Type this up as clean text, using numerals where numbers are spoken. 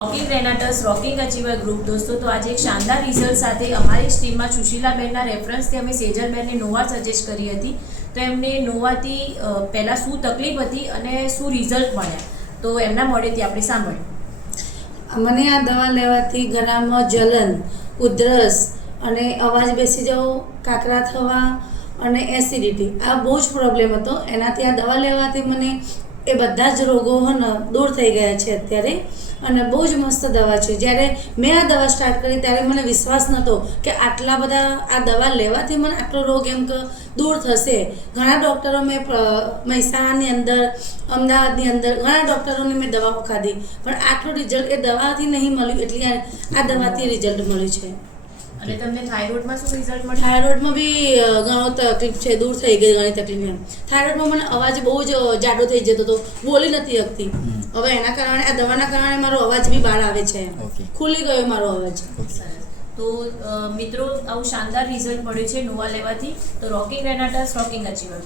Rocking रेनाटस rocking achiever group दोस्तों तो आज एक शानदार रिजल्ट સાથે અમારી ટીમમાં સુશીલાબેનના રેફરન્સથી અમે સેજલબેનને નોવા સજેસ્ટ કરી હતી તો એમને નોવાથી પહેલાં શું તકલીફ હતી અને શું રિઝલ્ટ મળ્યા તો એમના મોઢેથી આપણે સાંભળ્યું। મને આ દવા લેવાથી ગળામાં જલન, ઉધરસ અને અવાજ બેસી જવો, કાકરા થવા અને એસિડિટી આ બહુ જ પ્રોબ્લેમ હતો। એનાથી આ દવા લેવાથી મને એ બધા જ રોગો દૂર થઈ ગયા છે અત્યારે અને બહુ જ મસ્ત દવા છે। જ્યારે મેં આ દવા સ્ટાર્ટ કરી ત્યારે મને વિશ્વાસ નહોતો કે આટલા બધા આ દવા લેવાથી મને આટલો રોગ એમ કે દૂર થશે। ઘણા ડૉક્ટરો મેં મહેસાણાની અંદર, અમદાવાદની અંદર ઘણા ડૉક્ટરોની મેં દવાઓ ખાધી પણ આટલું રિઝલ્ટ એ દવાથી નહીં મળ્યું, એટલી આ દવાથી રિઝલ્ટ મળ્યું છે। અને તમને થાઇરોઇડમાં શું રિઝલ્ટ મળ્યું? થાઇરોઇડમાં બી ઘણો તકલીફ છે, દૂર થઈ ગઈ ઘણી તકલીફ એમ। થાઇરોઇડમાં મને અવાજ બહુ જ જાડો થઈ જતો હતો, બોલી નથી શકતી। હવે એના કારણે આ દવાના કારણે મારો અવાજ બી બહાર આવે છે, ખુલી ગયો મારો અવાજ। તો મિત્રો આવું શાનદાર રિઝલ્ટ મળ્યું છે નોવા લેવાથી। તો રॉकिंग रेनाटस रॉकिंग अचीवर।